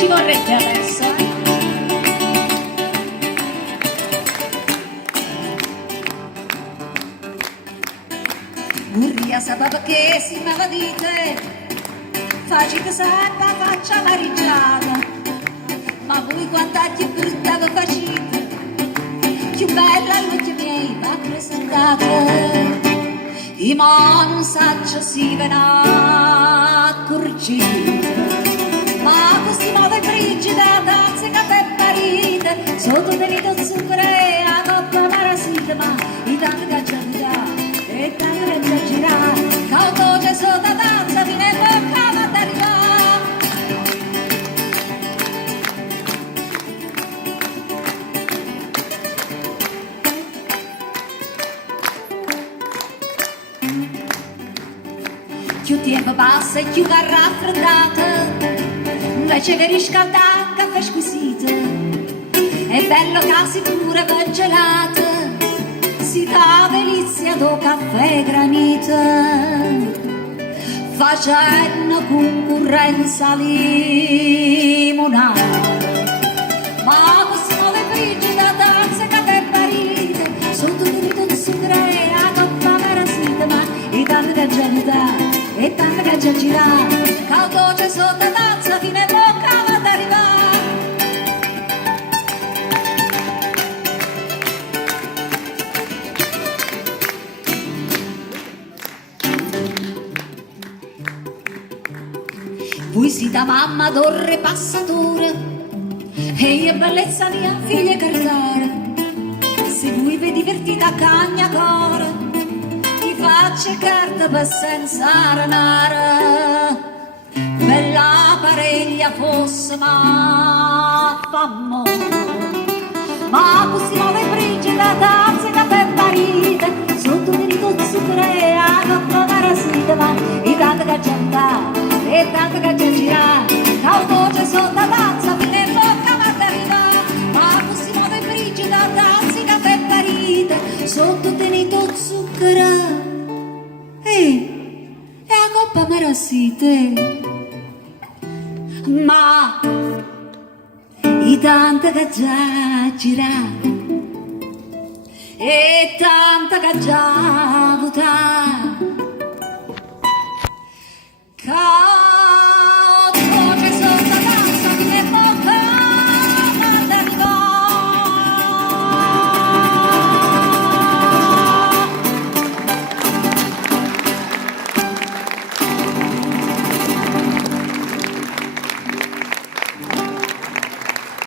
ci vorrebbe adesso, Gurria sapeva che si mava dite, facile sempre faccia mariggiata, ma voi quanta più brutta vi facete, più bella agli miei va presentata, i mo non saccio si vena accorgita, ma così muove frigida, tazze che te parite, sotto delito zucchero e a coppa marasita, ma i tanti che già e tanti che già gira, cauto c'è sotto tazza, fino a bocca va ad arrivare. Più tempo passa e più carra raffreddata, invece che riscaldare caffè squisito, è bello che si pure per gelato, si dà delizia do caffè granito, facendo concorrenza limonata, ma così muove frigida, tazze che te parite, sotto tutto zucchero e a coppa marasita, ma i tanti che già mi dà e tanta che già gira, cauto c'è sotto tazza, fino a bocca va ad arrivare. Voi siete mamma d'orre passatore, e io bellezza mia figlia cartare, se voi vi divertite a cagna core, faccia carta per senza ranara, bella pariglia fosse ma f'amore, ma così muove frigida, tazze che per parite, sotto di tutto zucchero e a coppa marasita, ma i tanti che già andà e tanti che già gira, cauto c'è sotto tazza, fino in bocca ma t'arriva, ma così muove frigida, tazze che per parite, sotto tenuto zucchero e a coppa marasite, ma i tanti che già gira e tanta che già vota.